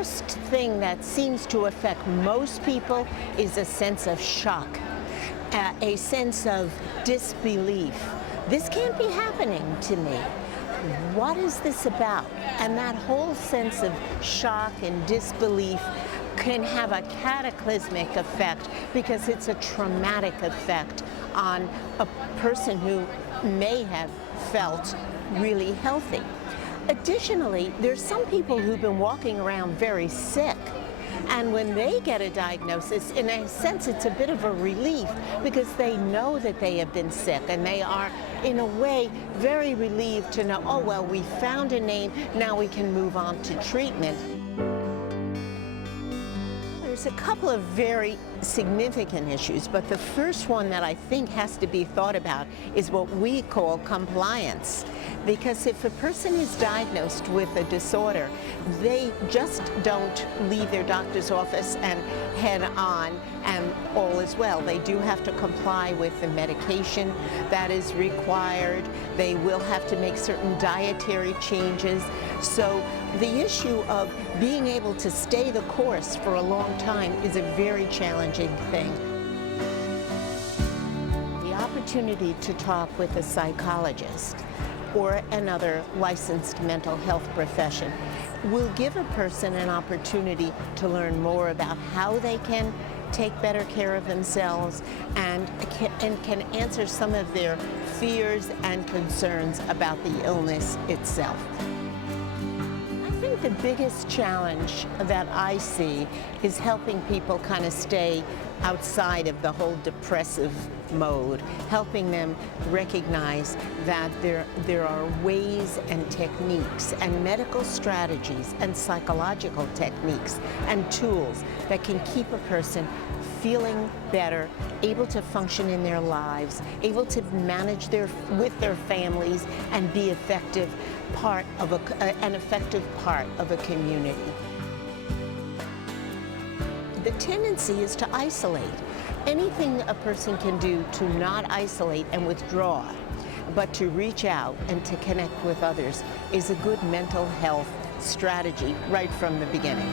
first thing that seems to affect most people is a sense of shock, a sense of disbelief. This can't be happening to me. What is this about? And that whole sense of shock and disbelief can have a cataclysmic effect because it's a traumatic effect on a person who may have felt really healthy. Additionally, there's some people who've been walking around very sick, and when they get a diagnosis, in a sense it's a bit of a relief because they know that they have been sick, and they are in a way very relieved to know, oh well, we found a name, now we can move on to treatment. There's a couple of very significant issues, but the first one that I think has to be thought about is what we call compliance. Because if a person is diagnosed with a disorder, they just don't leave their doctor's office and head on and all is well. They do have to comply with the medication that is required. They will have to make certain dietary changes. So the issue of being able to stay the course for a long time is a very challenging thing. The opportunity to talk with a psychologist or another licensed mental health profession will give a person an opportunity to learn more about how they can take better care of themselves and can answer some of their fears and concerns about the illness itself. I think the biggest challenge that I see is helping people kind of stay outside of the whole depressive mode, helping them recognize that there are ways and techniques and medical strategies and psychological techniques and tools that can keep a person feeling better, able to function in their lives, able to manage with their families and be an effective part of a community. The tendency is to isolate. Anything a person can do to not isolate and withdraw, but to reach out and to connect with others is a good mental health strategy right from the beginning.